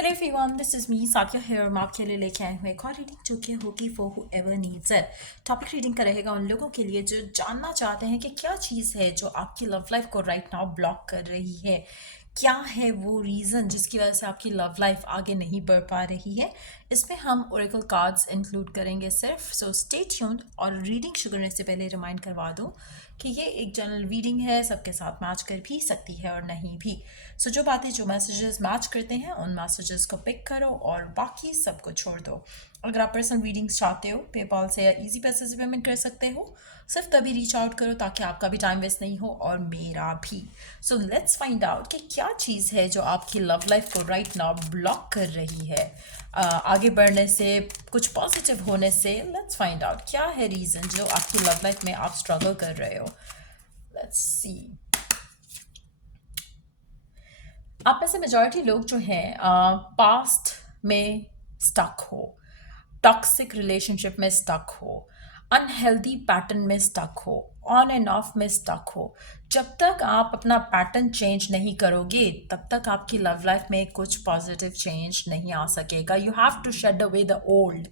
Hello everyone, this is me Saikia here। हम आपके लिए लेके आए हुए एक और रीडिंग जो कि होगी for whoever needs it। Topic reading का रहेगा उन लोगों के लिए जो जानना चाहते हैं कि क्या चीज़ है जो आपकी लव लाइफ को राइट नाउ ब्लॉक कर रही है। क्या है वो रीज़न जिसकी वजह से आपकी लव लाइफ आगे नहीं बढ़ पा रही है। इसमें हम ओरेकल कार्ड्स इंक्लूड करेंगे सिर्फ। So stay tuned. और रीडिंग शुरू करने से पहले रिमाइंड करवा दूँ कि ये एक जनरल रीडिंग है, सबके साथ मैच कर भी सकती है और नहीं भी। सो जो बातें जो मैसेजेस मैच करते हैं उन मैसेजेस को पिक करो और बाकी सबको छोड़ दो। अगर आप पर्सनल रीडिंग्स चाहते हो पेपाल से या इजी पैसे से पेमेंट कर सकते हो। सिर्फ तभी रीच आउट करो ताकि आपका भी टाइम वेस्ट नहीं हो और मेरा भी। सो लेट्स फाइंड आउट कि क्या चीज़ है जो आपकी लव लाइफ को राइट नाउ ब्लॉक कर रही है आगे बढ़ने से, कुछ पॉजिटिव होने से। लेट्स फाइंड आउट क्या है रीज़न जो आपकी लव लाइफ में आप स्ट्रगल कर रहे हो। Let's see. आप में से मेजॉरिटी लोग जो हैं पास्ट में स्टक हो, टॉक्सिक रिलेशनशिप में स्टक हो, अनहेल्दी पैटर्न में स्टक हो, ऑन एंड ऑफ में स्टक हो। जब तक आप अपना पैटर्न चेंज नहीं करोगे तब तक आपकी लव लाइफ में कुछ पॉजिटिव चेंज नहीं आ सकेगा। You have to shed away the old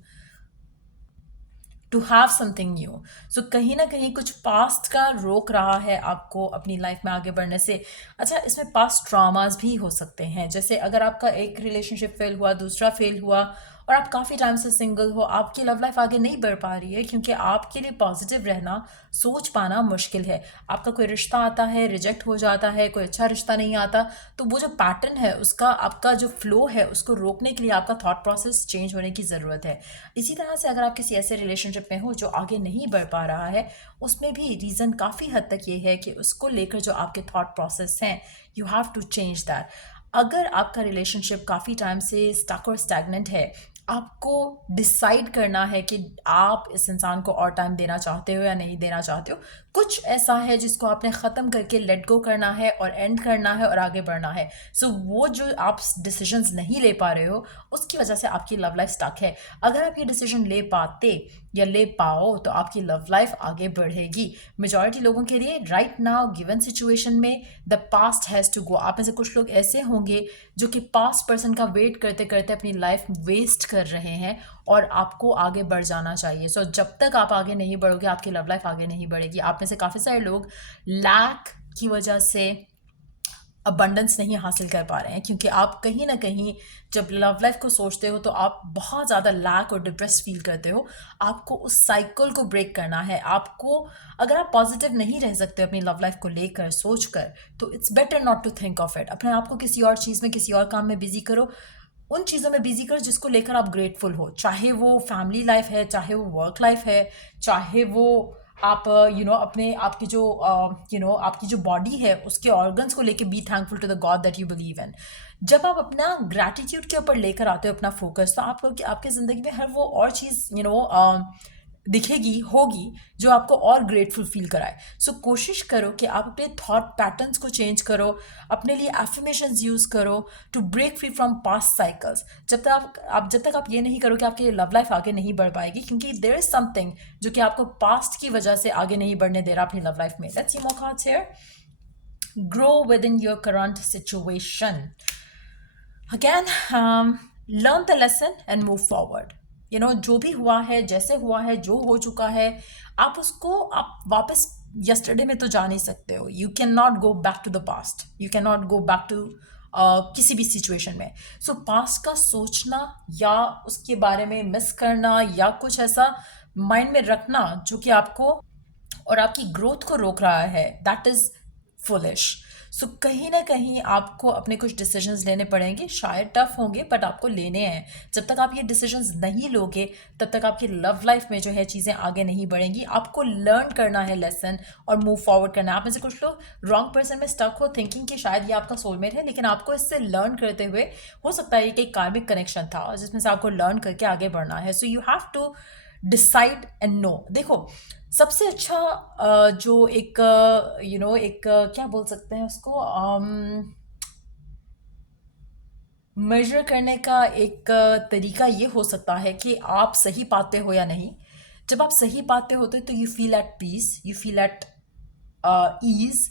to have something new. So कहीं ना कहीं कुछ पास्ट का रोक रहा है आपको अपनी लाइफ में आगे बढ़ने से। अच्छा, इसमें पास्ट ट्रॉमास भी हो सकते हैं। जैसे अगर आपका एक रिलेशनशिप फेल हुआ, दूसरा फेल हुआ और आप काफ़ी टाइम से सिंगल हो, आपकी लव लाइफ आगे नहीं बढ़ पा रही है क्योंकि आपके लिए पॉजिटिव रहना, सोच पाना मुश्किल है। आपका कोई रिश्ता आता है, रिजेक्ट हो जाता है, कोई अच्छा रिश्ता नहीं आता, तो वो जो पैटर्न है उसका, आपका जो फ्लो है उसको रोकने के लिए आपका थॉट प्रोसेस चेंज होने की ज़रूरत है। इसी तरह से अगर आप किसी ऐसे रिलेशनशिप में हो जो आगे नहीं बढ़ पा रहा है, उसमें भी रीज़न काफ़ी हद तक ये है कि उसको लेकर जो आपके थॉट प्रोसेस हैं, you have to change that. अगर आपका रिलेशनशिप काफ़ी टाइम से स्टक और स्टैग्नेंट है, आपको डिसाइड करना है कि आप इस इंसान को और टाइम देना चाहते हो या नहीं देना चाहते हो। कुछ ऐसा है जिसको आपने ख़त्म करके लेट गो करना है और एंड करना है और आगे बढ़ना है। सो वो जो आप डिसीजंस नहीं ले पा रहे हो उसकी वजह से आपकी लव लाइफ स्टक है। अगर आप ये डिसीजन ले पाते या ले पाओ तो आपकी लव लाइफ आगे बढ़ेगी। मेजॉरिटी लोगों के लिए राइट नाउ गिवन सिचुएशन में the past has to go. आप में से कुछ लोग ऐसे होंगे जो कि पास्ट पर्सन का वेट करते करते अपनी लाइफ वेस्ट कर रहे हैं और आपको आगे बढ़ जाना चाहिए। सो जब तक आप आगे नहीं बढ़ोगे आपकी लव लाइफ आगे नहीं बढ़ेगी। आप में से काफ़ी सारे लोग लैक की वजह से अबंडेंस नहीं हासिल कर पा रहे हैं क्योंकि आप कहीं ना कहीं जब लव लाइफ को सोचते हो तो आप बहुत ज़्यादा लैक और डिप्रेस फील करते हो। आपको उस साइकिल को ब्रेक करना है। आपको, अगर आप पॉजिटिव नहीं रह सकते अपनी लव लाइफ को लेकर सोच कर, तो it's better not to think of it. अपने आप को किसी और चीज़ में, किसी और काम में बिजी करो। उन चीज़ों में बिजी करो जिसको लेकर आप ग्रेटफुल हो, चाहे वो फैमिली लाइफ है, चाहे वो वर्क लाइफ है, चाहे वो आप अपने आपकी जो आपकी जो बॉडी है उसके ऑर्गन्स को लेके be thankful to the God that you believe in. जब आप अपना ग्रैटिट्यूड के ऊपर लेकर आते हो अपना फोकस, तो आपको आपकी ज़िंदगी में हर वो और चीज़ दिखेगी, होगी, जो आपको और ग्रेटफुल फील कराए। सो कोशिश करो कि आप अपने थॉट पैटर्न्स को चेंज करो, अपने लिए एफर्मेशंस यूज़ करो to break free from past cycles. जब तक आप ये नहीं करो कि आपकी लव लाइफ आगे नहीं बढ़ पाएगी, क्योंकि देयर इज समथिंग जो कि आपको पास्ट की वजह से आगे नहीं बढ़ने दे रहा अपनी लव लाइफ में। Let's see more cards here. Grow with in your current situation. Again, learn the lesson and move forward. जो भी हुआ है, जैसे हुआ है, जो हो चुका है, आप वापस यस्टरडे में तो जा नहीं सकते हो। You can not go back to the past, you can not go back to किसी भी सिचुएशन में। सो पास्ट का सोचना या उसके बारे में मिस करना या कुछ ऐसा माइंड में रखना जो कि आपको और आपकी ग्रोथ को रोक रहा है, दैट इज फुलिश। सो कहीं ना कहीं आपको अपने कुछ डिसीजंस लेने पड़ेंगे, शायद टफ होंगे बट आपको लेने हैं। जब तक आप ये डिसीजंस नहीं लोगे तब तक आपकी लव लाइफ में जो है चीज़ें आगे नहीं बढ़ेंगी। आपको लर्न करना है लेसन और मूव फॉरवर्ड करना है। आप में से कुछ लोग रॉन्ग पर्सन में स्टक हो थिंकिंग कि शायद ये आपका सोलमेट है, लेकिन आपको इससे लर्न करते हुए हो सकता है कि एक कार्मिक कनेक्शन था जिसमें से आपको लर्न करके आगे बढ़ना है। So you have to decide and know. देखो, सबसे अच्छा जो एक एक क्या बोल सकते हैं उसको, मेजर करने का एक तरीका ये हो सकता है कि आप सही पाते हो या नहीं। जब आप सही पाते होते तो you feel at peace, you feel at ease,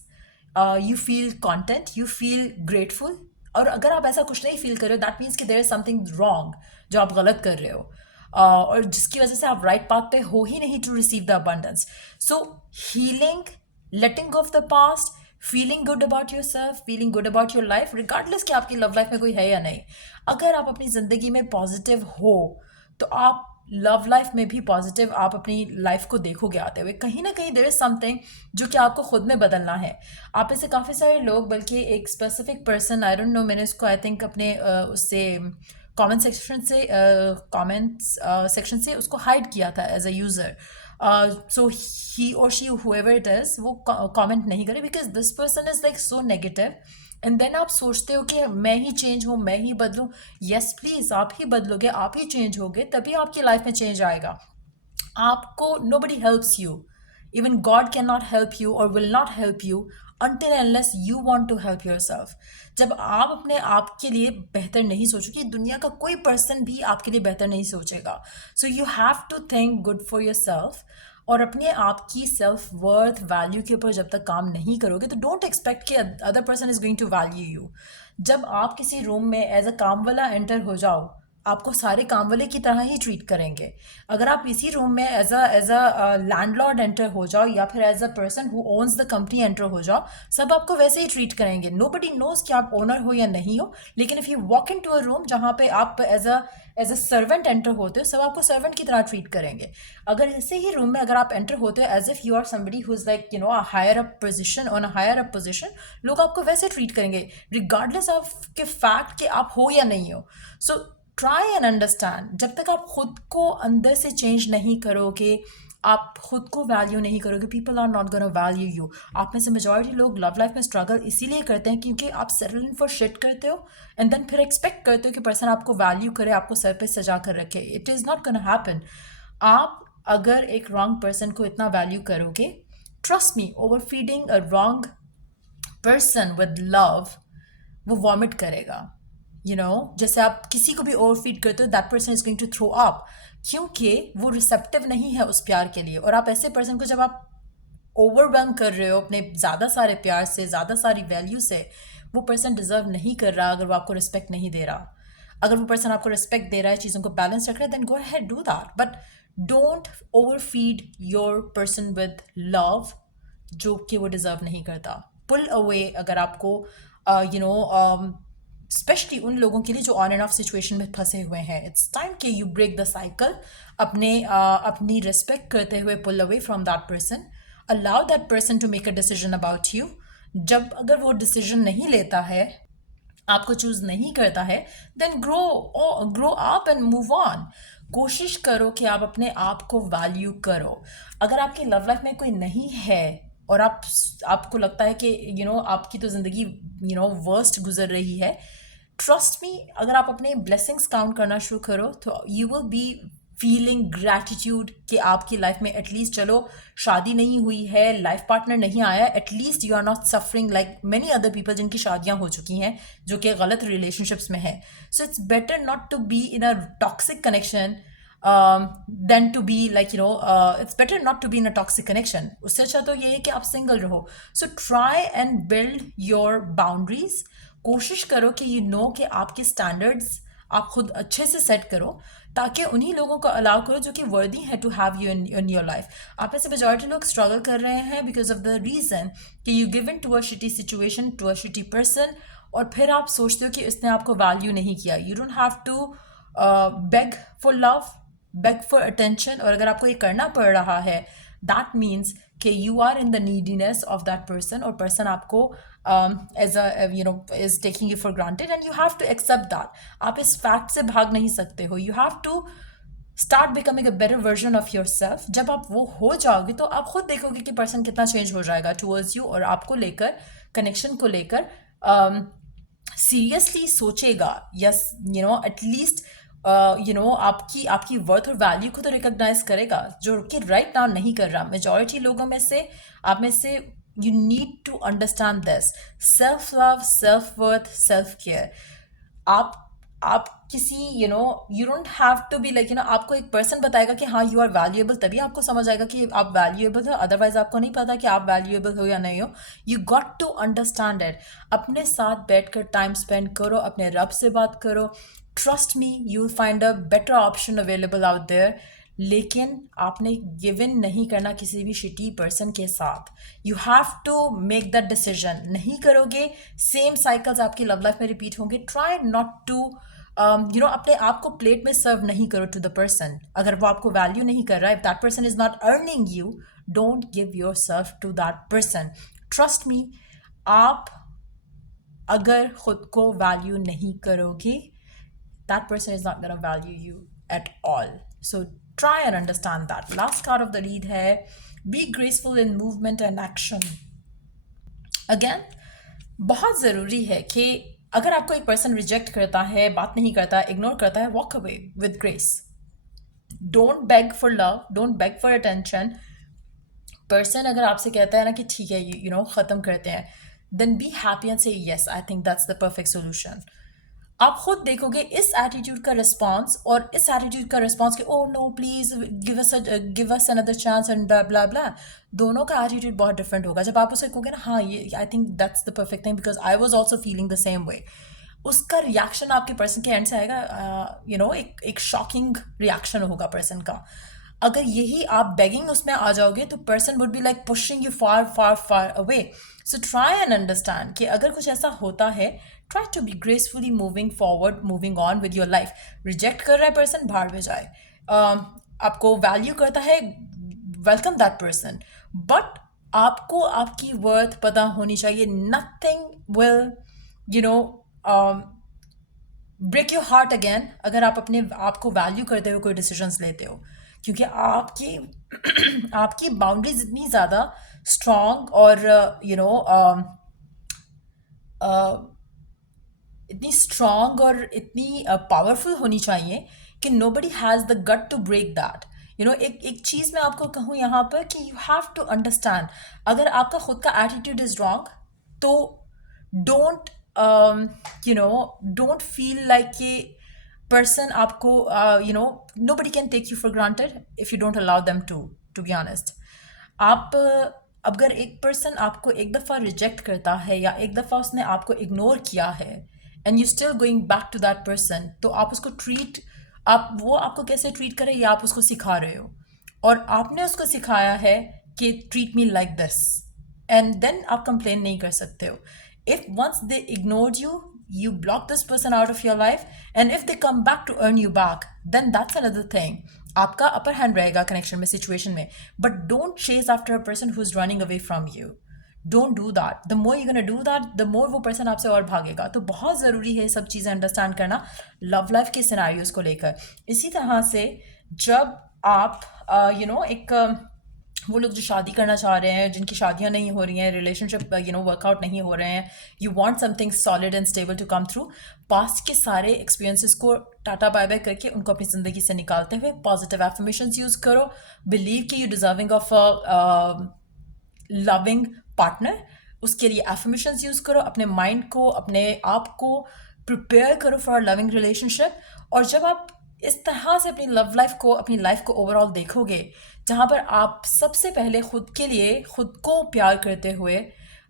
you feel content, you feel grateful, और अगर आप ऐसा कुछ नहीं फील कर रहे हो, दैट मीन्स कि देयर इज समथिंग रॉन्ग, जो आप गलत कर रहे हो, और जिसकी वजह से आप राइट पाथ पे हो ही नहीं to receive the abundance. So healing, letting go of the past, feeling good about yourself, feeling good about your life, regardless कि आपकी लव लाइफ में कोई है या नहीं. अगर आप अपनी ज़िंदगी में पॉजिटिव हो तो आप लव लाइफ में भी पॉजिटिव आप अपनी लाइफ को देखोगे आते हुए. कहीं ना कहीं देर इज समथिंग जो कि आपको खुद में बदलना है. आप में से काफ़ी सारे लोग, बल्कि एक specific person, I don't know, मैंने उसको आई थिंक अपने उससे कमेंट्स सेक्शन से उसको हाइड किया था as a user. So he or she however it is, वो कमेंट नहीं करे because this person is like so negative. And then आप सोचते हो कि मैं ही चेंज हूँ, मैं ही बदलूँ. यस प्लीज़, आप ही बदलोगे, आप ही चेंज होगे, तभी आपकी लाइफ में चेंज आएगा. आपको nobody helps you, even God cannot help you or will not help you until and unless you want to help yourself. जब आप अपने आप के लिए बेहतर नहीं सोचोगे, दुनिया का कोई पर्सन भी आपके लिए बेहतर नहीं सोचेगा. So you have to think good for your self. और अपने आप की सेल्फ वर्थ, वैल्यू के ऊपर जब तक काम नहीं करोगे तो डोंट एक्सपेक्ट कि other person is going to value you. जब आप किसी रूम में एज अ काम वाला एंटर हो जाओ, आपको सारे काम वाले की तरह ही ट्रीट करेंगे. अगर आप इसी रूम में एज अ लैंडलॉर्ड एंटर हो जाओ या फिर as a person who owns the company enter हो जाओ, सब आपको वैसे ही ट्रीट करेंगे. नोबडी नोज कि आप ओनर हो या नहीं हो. लेकिन if you walk in to a room जहाँ पे आप एज अ सर्वेंट एंटर होते हो, सब आपको सर्वेंट की तरह ट्रीट करेंगे. अगर ऐसे ही रूम में अगर आप एंटर होते हो as if you are somebody who is like a higher up position, on a higher up position, लोग आपको वैसे ट्रीट करेंगे रिगार्डलेस ऑफ के फैक्ट कि आप हो या नहीं हो. सो ट्राई एंड अंडरस्टैंड. जब तक आप खुद को अंदर से चेंज नहीं करोगे, आप खुद को वैल्यू नहीं करोगे, people are not gonna value you. आप में से मेजॉरिटी लोग लव लाइफ में स्ट्रगल इसीलिए करते हैं क्योंकि आप सेटल इन फॉर शिट करते हो एंड देन फिर एक्सपेक्ट करते हो कि पर्सन आपको वैल्यू करे, आपको सर पे सजा कर रखे. It is not gonna happen. आप अगर एक रॉन्ग पर्सन को इतना वैल्यू करोगे, trust me, over feeding a wrong person with love, वो वॉमिट करेगा. जैसे आप किसी को भी ओवर फीड करते हो, that person is going to throw up, क्योंकि वो रिसेप्टिव नहीं है उस प्यार के लिए. और आप ऐसे पर्सन को जब आप ओवरवेलम कर रहे हो अपने ज़्यादा सारे प्यार से, ज़्यादा सारी वैल्यू से, वो पर्सन डिजर्व नहीं कर रहा. अगर वो आपको रिस्पेक्ट नहीं दे रहा, अगर वो पर्सन आपको रिस्पेक्ट दे रहा है, चीज़ों को बैलेंस रख रहा है, then go ahead, do that. But don't over feed your person with love जो कि वो डिज़र्व नहीं करता. पुल अवे अगर आपको स्पेशली उन लोगों के लिए जो ऑन एंड ऑफ सिचुएशन में फंसे हुए हैं. इट्स टाइम कि यू ब्रेक द साइकिल. अपनी रिस्पेक्ट करते हुए pull away from that person. Allow that person to make a decision about you. जब अगर वो डिसीजन नहीं लेता है, आपको चूज नहीं करता है, then grow up and move on. कोशिश करो कि आप अपने आप को वैल्यू करो. अगर आपकी लव लाइफ में कोई नहीं है और आपको लगता है कि आपकी तो ज़िंदगी वर्स्ट गुजर रही है, ट्रस्ट मी, अगर आप अपने ब्लेसिंग्स काउंट करना शुरू करो तो you will be feeling gratitude कि आपकी लाइफ में एटलीस्ट, चलो शादी नहीं हुई है, लाइफ पार्टनर नहीं आया, at least you are not suffering like many other people जिनकी शादियां हो चुकी हैं, जो कि गलत रिलेशनशिप्स में है. So it's better not to be in a toxic connection than to be like it's better not to be in a toxic connection. उससे अच्छा तो ये है कि आप सिंगल रहो. So try and build your boundaries. कोशिश करो कि कि आपके स्टैंडर्ड्स आप खुद अच्छे से सेट करो, ताकि उन्हीं लोगों को अलाउ करो जो कि वर्दी है to have you in your life. आप में से मेजॉरिटी लोग स्ट्रगल कर रहे हैं बिकॉज ऑफ द रीज़न कि you give in to a shitty situation, to a shitty person, और फिर आप सोचते हो कि उसने आपको वैल्यू नहीं किया. You don't have to beg for love, beg for attention. और अगर आपको ये करना पड़ रहा है, दैट मीन्स कि you are in the neediness of that person, और पर्सन आपको as is taking you for granted and you have to accept that. आप इस फैक्ट से भाग नहीं सकते हो. You have to start becoming a better version of your self. जब आप वो हो जाओगे तो आप खुद देखोगे कि पर्सन कितना चेंज हो जाएगा टूवर्ड्स यू, और आपको लेकर, कनेक्शन को लेकर सीरियसली सोचेगा. यस, एटलीस्ट आपकी वर्थ और वैल्यू को तो रिकॉग्नाइज करेगा, जो कि राइट नाउ नहीं कर रहा. मेजॉरिटी लोगों में से, आप में से, you need to understand this. Self love, self worth, self care. आप आप किसी you don't have to be like आपको एक पर्सन बताएगा कि हाँ यू आर वैल्यूएबल, तभी आपको समझ आएगा कि आप वैल्यूएबल हो, अदरवाइज आपको नहीं पता कि आप वैल्यूएबल हो या नहीं हो। You got to understand it. अपने साथ बैठकर टाइम स्पेंड करो, अपने रब से बात करो। Trust me, you will find a better option available out there. लेकिन आपने गिव इन नहीं करना किसी भी शिटी पर्सन के साथ। You have to make that decision. नहीं करोगे, सेम साइकिल्स आपकी लव लाइफ में रिपीट होंगे। ट्राई नॉट टू अपने आप को प्लेट में सर्व नहीं करो टू द पर्सन। अगर वो आपको वैल्यू नहीं कर रहा है, if that person is not earning you, don't give your self to that person. Trust me, आप अगर खुद को वैल्यू नहीं करोगे, that person is not going to value you at all. So try and understand that. Last card of the read है be graceful in movement and action. Again, बहुत ज़रूरी है कि अगर आपको एक पर्सन रिजेक्ट करता है, बात नहीं करता, इग्नोर करता है, walk away with grace. Don't bag for love, don't bag for attention. Person अगर आपसे कहता है ना कि ठीक है ख़त्म करते हैं, देन बी हैप्पी एंड से yes, I think that's the perfect solution. आप खुद देखोगे इस एटीट्यूड का रिस्पॉन्स और इस एटीट्यूड का रिस्पॉन्स कि oh no please give us another chance and blah blah blah, दोनों का एटीट्यूड बहुत डिफरेंट होगा। जब आप उसे कहोगे ना हाँ ये I think that's the perfect thing because I was also feeling the same way, उसका रिएक्शन आपके पर्सन के एंड से आएगा। एक शॉकिंग रिएक्शन होगा पर्सन का। अगर यही आप बेगिंग उसमें आ जाओगे तो person would be like pushing you far far far away. So try and understand कि अगर कुछ ऐसा होता है, try to be gracefully moving forward, moving on with your life. Reject कर रहा है पर्सन, भाड़ में जाए। आपको वैल्यू करता है, वेलकम दैट पर्सन, बट आपको आपकी वर्थ पता होनी चाहिए। Nothing will you know break your heart again अगर आप अपने आप को वैल्यू करते हुए कोई डिसीजंस लेते हो, क्योंकि आपकी आपकी बाउंड्रीज इतनी ज़्यादा स्ट्रॉन्ग और इतनी स्ट्रॉन्ग और इतनी पावरफुल होनी चाहिए कि nobody has the gut to break that. एक चीज़ मैं आपको कहूँ यहाँ पर कि यू हैव टू अंडरस्टैंड, अगर आपका खुद का एटीट्यूड इज़ रॉन्ग तो डोंट डोंट फील लाइक कि person आपको nobody can take you for granted if you don't allow them to be honest। आप अगर एक पर्सन आपको एक दफ़ा रिजेक्ट करता है या एक दफ़ा उसने आपको इग्नोर किया है and you still going back to that person, तो आप उसको वो आपको कैसे ट्रीट करे ये आप उसको सिखा रहे हो, और आपने उसको सिखाया है कि treat me like this, and then आप कंप्लेन नहीं कर सकते हो। If once they ignored you block this person out of your life, and if they come back to earn you back, then that's another thing। आपका upper hand रहेगा connection में, situation में, but don't chase after a person who's running away from you। don't do that। the more you're gonna do that, the more वो person आपसे और भागेगा। तो बहुत ज़रूरी है सब चीज़ें अंडरस्टैंड करना लव लाइफ के सिनेरियोज को लेकर। इसी तरह से जब आप एक वो लोग जो शादी करना चाह रहे हैं, जिनकी शादियां नहीं हो रही हैं, रिलेशनशिप वर्कआउट नहीं हो रहे हैं, you want something solid and stable to come through, past के सारे एक्सपीरियंसेस को टाटा बाय बाय करके उनको अपनी ज़िंदगी से निकालते हुए पॉजिटिव एफर्मेशंस यूज़ करो। बिलीव कि you deserving of a loving partner, उसके लिए एफर्मेशंस यूज़ करो। अपने माइंड को, अपने आप को प्रिपेयर करो फॉर लविंग रिलेशनशिप। और जब आप इस तरह से अपनी लव लाइफ को, अपनी लाइफ को ओवरऑल देखोगे, जहाँ पर आप सबसे पहले खुद के लिए खुद को प्यार करते हुए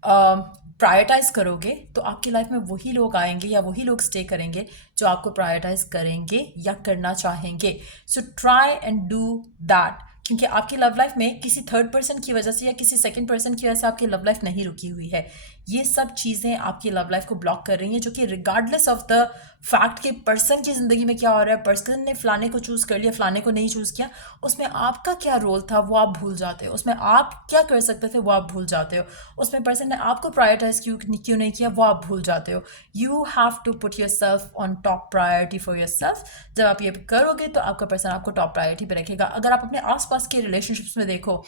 प्रायोरिटाइज करोगे, तो आपकी लाइफ में वही लोग आएंगे या वही लोग स्टे करेंगे जो आपको प्रायोरिटाइज करेंगे या करना चाहेंगे। सो ट्राई एंड डू दैट, क्योंकि आपकी लव लाइफ में किसी थर्ड पर्सन की वजह से या किसी सेकंड पर्सन की वजह से आपकी लव लाइफ नहीं रुकी हुई है। ये सब चीज़ें आपकी लव लाइफ को ब्लॉक कर रही हैं, जो कि रिगार्डलेस ऑफ द फैक्ट कि पर्सन की ज़िंदगी में क्या हो रहा है, पर्सन ने फलाने को चूज़ कर लिया, फलाने को नहीं चूज़ किया, उसमें आपका क्या रोल था वो आप भूल जाते हो, उसमें आप क्या कर सकते थे वो आप भूल जाते हो, उसमें पर्सन ने आपको प्रायोरिटाइज क्यों नहीं किया वो आप भूल जाते हो। You have to put your self on top priority for your self. जब आप ये करोगे तो आपका पर्सन आपको टॉप प्रायोरिटी पर रखेगा। अगर आप अपने आसपास के रिलेशनशिप्स में देखो,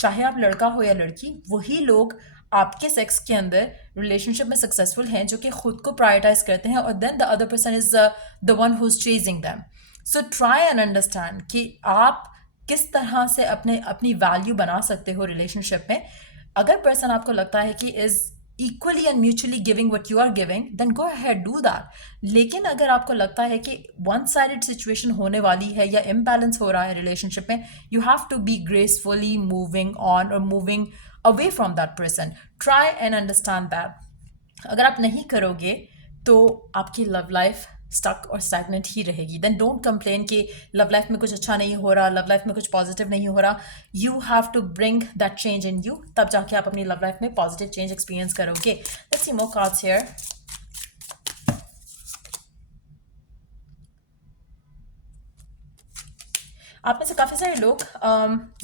चाहे आप लड़का हो या लड़की, वही लोग आपके सेक्स के अंदर रिलेशनशिप में सक्सेसफुल हैं जो कि खुद को प्रायोरिटाइज करते हैं, और then the other person is the one who is chasing them. So try and understand कि आप किस तरह से अपनी वैल्यू बना सकते हो रिलेशनशिप में। अगर पर्सन आपको लगता है कि is equally and mutually giving what you are giving, then go ahead do that. लेकिन अगर आपको लगता है कि वन साइडेड सिचुएशन होने वाली है या इम्बैलेंस हो रहा है रिलेशनशिप में, you have to be gracefully moving on और moving away from that person. Try and understand that. अगर आप नहीं करोगे तो आपकी लव लाइफ स्टक और स्टैगनेंट ही रहेगी। देन डोंट कंप्लेन कि लव लाइफ में कुछ अच्छा नहीं हो रहा, लव लाइफ में कुछ पॉजिटिव नहीं हो रहा। You have to bring that change in you, तब जाके आप अपनी लव लाइफ में पॉजिटिव चेंज एक्सपीरियंस करोगे। Let's see more cards here. आप में से काफ़ी सारे लोग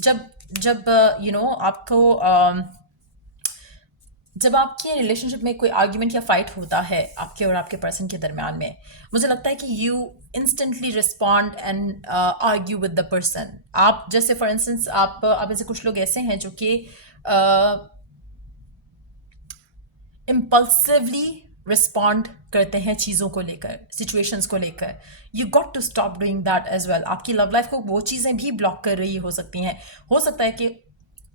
जब जब यू नो आपको जब आपके रिलेशनशिप में कोई आर्ग्यूमेंट या फाइट होता है आपके और आपके पर्सन के दरमियान में, मुझे लगता है कि you instantly respond and argue with the person. आप जैसे फॉर इंस्टेंस आप ऐसे कुछ लोग ऐसे हैं जो कि इम्पल्सिवली रिस्पॉन्ड करते हैं चीज़ों को लेकर, सिचुएशंस को लेकर। You got to stop doing that as well. आपकी लव लाइफ को वो चीज़ें भी ब्लॉक कर रही हो सकती हैं। हो सकता है कि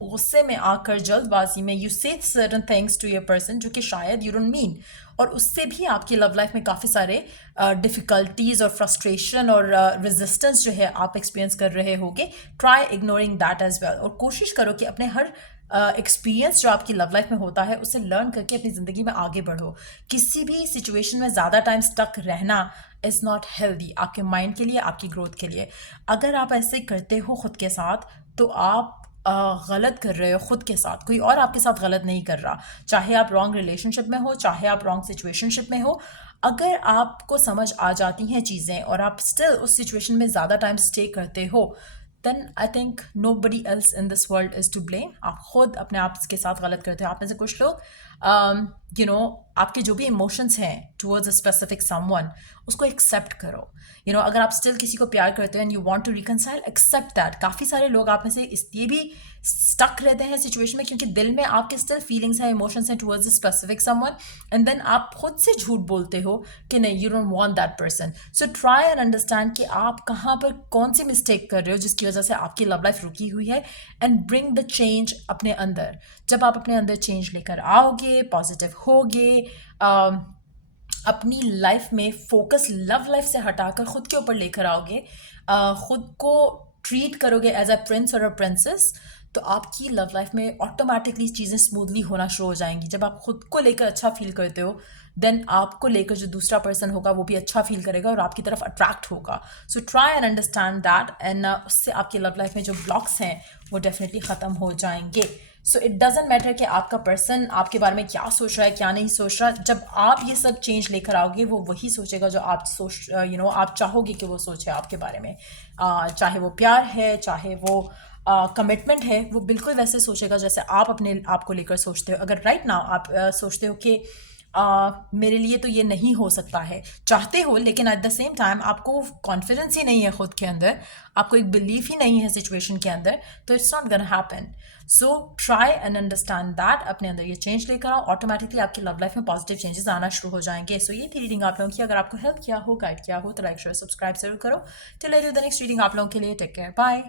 गुस्से में आकर जल्दबाजी में you say certain things to your person जो कि शायद यू डोंट मीन, और उससे भी आपकी लव लाइफ में काफ़ी सारे डिफ़िकल्टीज और फ्रस्ट्रेशन और रेजिस्टेंस जो है आप एक्सपीरियंस कर रहे होगे। Try ignoring that as well, और कोशिश करो कि अपने हर एक्सपीरियंस जो आपकी लव लाइफ में होता है उससे लर्न करके अपनी ज़िंदगी में आगे बढ़ो। किसी भी सिचुएशन में ज़्यादा टाइम स्टक रहना इज़ नॉट हेल्दी आपके माइंड के लिए, आपकी ग्रोथ के लिए। अगर आप ऐसे करते हो खुद के साथ तो आप गलत कर रहे हो खुद के साथ, कोई और आपके साथ गलत नहीं कर रहा। चाहे आप रॉन्ग रिलेशनशिप में हो, चाहे आप रॉन्ग सिचुएशनशिप में हो, अगर आपको समझ आ जाती हैं चीज़ें और आप स्टिल उस सिचुएशन में ज़्यादा टाइम स्टे करते हो, then I think nobody else in this world is to blame. आप खुद अपने आप के साथ गलत करते हो। आप में से कुछ लोग आपके जो भी इमोशंस हैं टुवर्ड्स अ स्पेसिफिक समवन, उसको एक्सेप्ट करो। अगर आप स्टिल किसी को प्यार करते हो and you want to reconcile, accept that. काफ़ी सारे लोग आप में से इसलिए भी स्टक रहते हैं सिचुएशन में क्योंकि दिल में आपके स्टिल फीलिंग्स हैं, इमोशंस हैं towards a specific someone, and then आप खुद से झूठ बोलते हो कि नहीं, you don't want that person. So try and understand कि आप कहाँ पर कौन सी मिस्टेक कर रहे हो जिसकी वजह से आपकी लव लाइफ रुकी हुई है, एंड ब्रिंग द चेंज अपने अंदर। जब आप अपने अंदर चेंज लेकर आओगे, पॉजिटिव होगे, अपनी लाइफ में फोकस लव लाइफ से हटाकर खुद के ऊपर लेकर आओगे, खुद को ट्रीट करोगे एज अ प्रिंस और अ प्रिंसेस, तो आपकी लव लाइफ में ऑटोमेटिकली चीज़ें स्मूथली होना शुरू हो जाएंगी। जब आप खुद को लेकर अच्छा फील करते हो, देन आपको लेकर जो दूसरा पर्सन होगा वो भी अच्छा फील करेगा और आपकी तरफ अट्रैक्ट होगा। सो try and understand that, and उससे आपकी लव लाइफ में जो ब्लॉक्स हैं वो डेफिनेटली ख़त्म हो जाएंगे। सो इट डजेंट मैटर कि आपका पर्सन आपके बारे में क्या सोच रहा है, क्या नहीं सोच रहा। जब आप ये सब चेंज लेकर आओगे, वो वही सोचेगा जो आप आप चाहोगे कि वो सोचे आपके बारे में। चाहे वो प्यार है, चाहे वो कमिटमेंट है, वो बिल्कुल वैसे सोचेगा जैसे आप अपने आप को लेकर सोचते हो। अगर राइट नाउ आप सोचते हो कि मेरे लिए तो ये नहीं हो सकता है, चाहते हो, लेकिन एट द सेम टाइम आपको कॉन्फिडेंस ही नहीं है खुद के अंदर, आपको एक बिलीफ ही नहीं है सिचुएशन के अंदर, तो it's not gonna happen. So try and understand that, अपने अंदर ये चेंज लेकर आओ, ऑटोमेटिकली आपकी लव लाइफ में पॉजिटिव चेंजेस आना शुरू हो जाएंगे। सो ये थी रीडिंग आप लोगों की। अगर आपको हेल्प किया हो, गाइड किया हो, तो लाइक शेयर सब्सक्राइब जरूर करो। Till I do the next reading आप लोगों के लिए टेक केयर, बाय।